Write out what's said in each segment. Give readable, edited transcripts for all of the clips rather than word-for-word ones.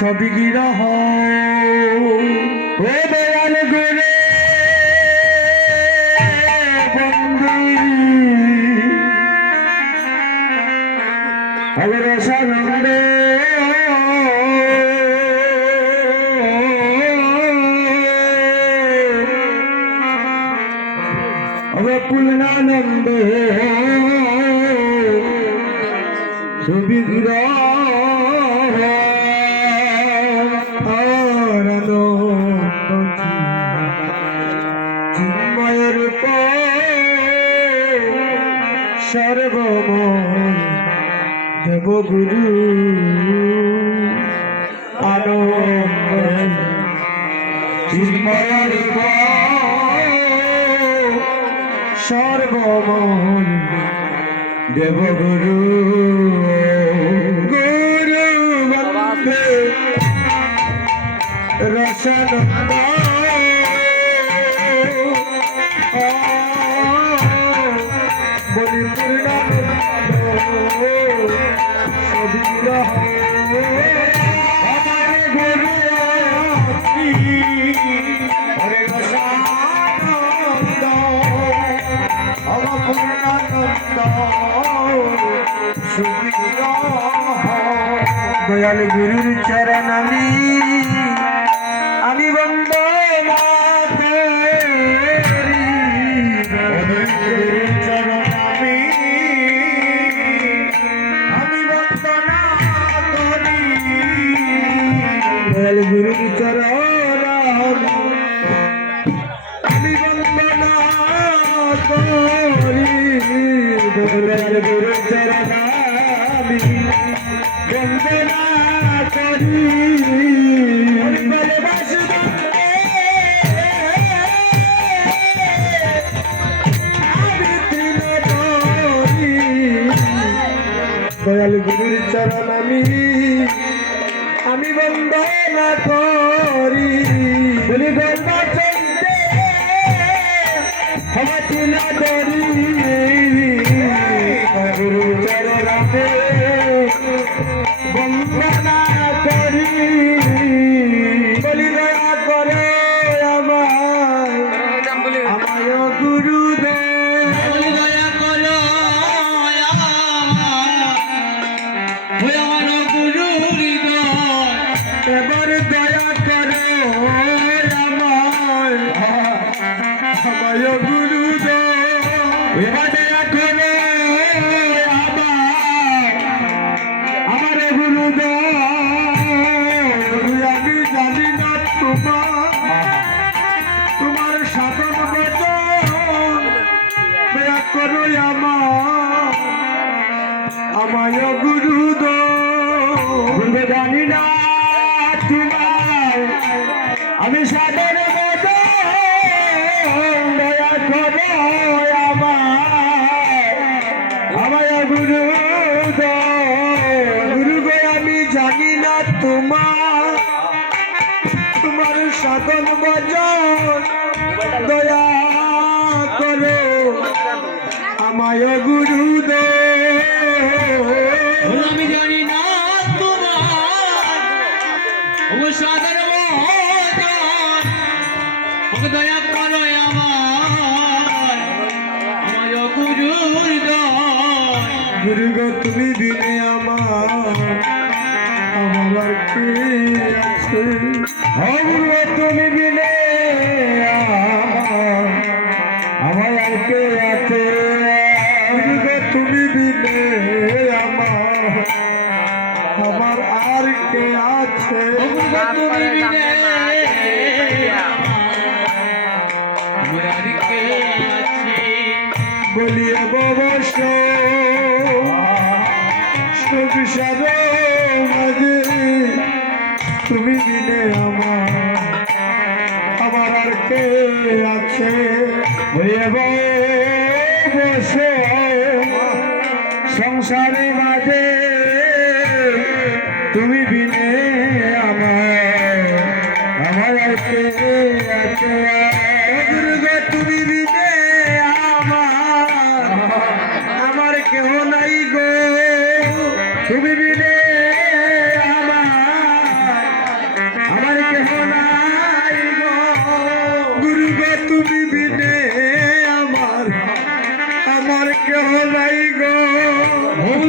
সবই গিরহ ও দয়াল গুরে বন্ধু আমার রসানন্দ আমার পূর্ণানন্দ সবই গিরহ সর্বময় দেবগুরু আনন্দ চিন্ময় সর্বময় দেবগুরু গুরু বন্দে রসানন্দ বলি পূর্ণানন্দ সবির আমার গুরু হরে রসানন্দ আমার পূর্ণানন্দ সবির দয়াল গুরুর চরণ আমি বন্দনা করি গুরুর চরণ আমি বন্দনা করি দয়াল গুরুর চরণ আমি বন্দনা করি দয়াল গুরুর চরণ আমি বন্দনা করি দয়াল গুরুর চরণ আমি বন্দনা করি বলি গঙ্গা চন্দ্রে হমাতি না ডরি গুরুর চরণ বন্দনা করি বলি দয়া করে আমায় গুরুদেব বলি দয়া করো এবার দয়া করো আমায় গুরুদেব এবার দয়া করো আমার গুরুদেব আমি জানি না তোমার সাধন বচন দয়া করো আমায় গুরুদেব জানি না তোমার আমি সাধন বচন দয়া করো আমায় গুরুদেব গুরু গো আমি জানি না তোমার সাধন বচন দয়া করো আমায় গুরুদেব আমি জানি না তোমার সাধন বচন দয়া করো আমায় গুরুদেব গুরু গো তুমি বিনে আমার কে আছে গুরু গো তুমি বিনে আমার আর কে আছে গুরু গো তুমি বিনে আমার আর কে আছে তুমি বিনে আমার আর কে আছে বলিয়া ববস সংসার মাঝে তুমি বিনে আমার আর কে আছে বসে সংসারে মাঝে তুমি বিনে আমার আর কে আছে গুরু গো তুমি বিনে আমার কেহ নাই গো তুমি বিনে আমার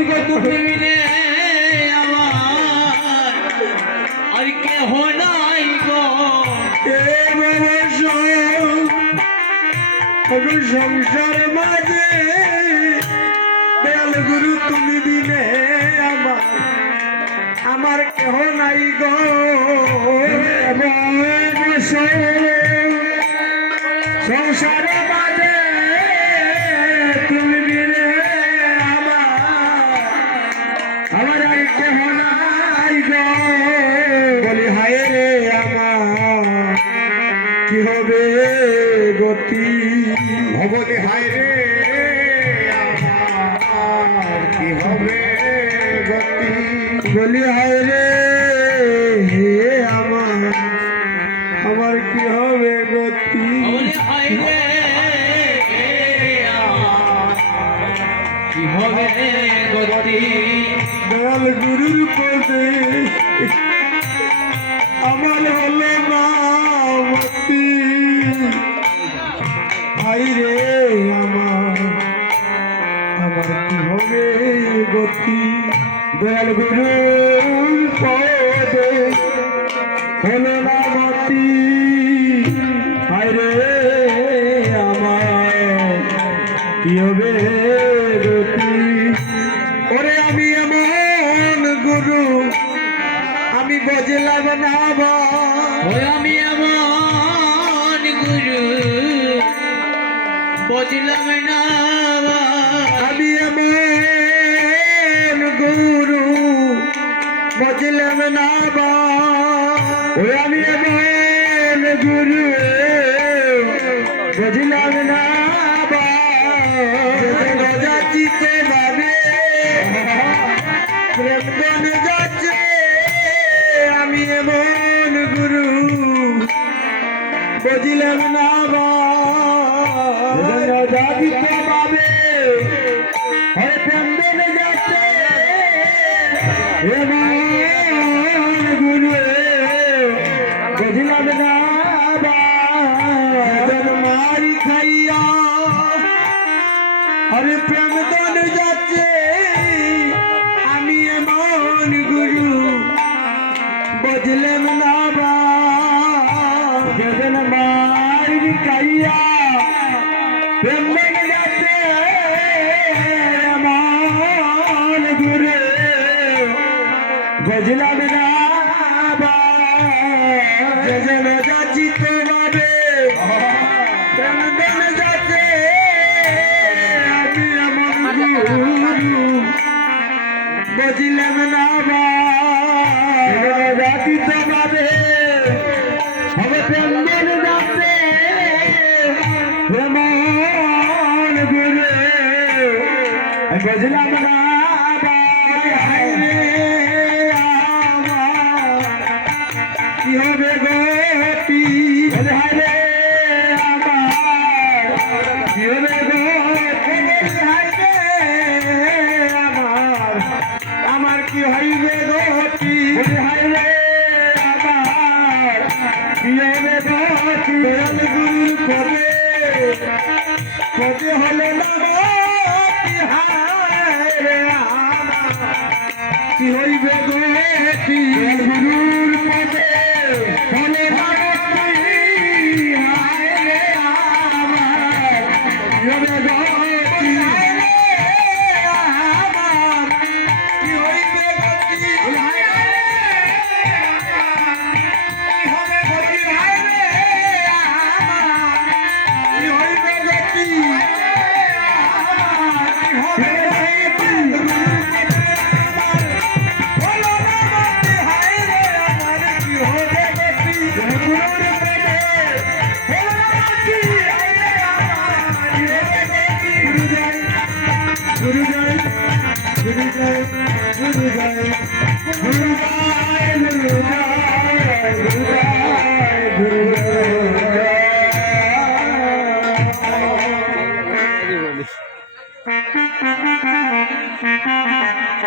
গো তুমি বিনে আমার আর কেহ নাই গো সংসার মাঝে দয়াল গুরু তুমি বিনে আমার কেহ নাই গো সংসার মাঝে তুমি বিনে আমার আর কেহ নাই গো বলি হায় রে আমার কি হবে গতি ভগবতী হায় রে আমার কি হবে গতি বলি হায় রে আমার কি হবে গতি বলে হায় রে কি হবে গতি দয়াল গুরুর পদে আমার হলো না মতি হায় রে আমার কি হবে গতি দয়াল গুরুর পদে হলো না মতি হায় রে আমার কি হবে গতি ওরে আমি এমন গুরু আমি বজলাম না ওই আমি এমন গুরু বুঝলাম না আমি এমন গুরু বজলাম না ওই আমি এমন গুরু বজলাম না যাচ্ছি তো ভাবে প্রেম গান যাচ্ছে আমি এমন গুরু বুঝলাম না যাচ্ছি তো ভাবে প্রেম গান যাচ্ছে এমন গুরু বুঝলাম না মারি খাইয়া আরে প্রেম দান যাচ্ছে আমি এমন গুরু বুঝলাম না যেদিন মারি খাইয়া প্রেম দান যাচ্ছে এমন গুরু বুঝলাম না যেদিন যাচ্ছি তোমারে প্রেম দান যাচ্ছে বুঝলাম না রাতি তো পাবে হবে প্রেম যাচ্ছে এমন গুরু বুঝলাম না কি হবে গতি হায় রে আমার কি হবে গতি হায় রে আমার কি হইবে গতি হায় রে আমার কি হবে গতি দয়াল গুরুর পদে পদে হলো না গতি হায় রে আমার কি হইবে গতি গুরুর পদে হলো না গতি হায় রে আমার কি হবে গতি হায় রে আমার কি হইবে গতি হায় রে কি হবে গতি হায় রে আমার কি হইবে গতি কি হবে Guru Jai, Guru Jai, Guru Jai, Guru Jai, Guru Jai, Guru Jai, Guru Jai.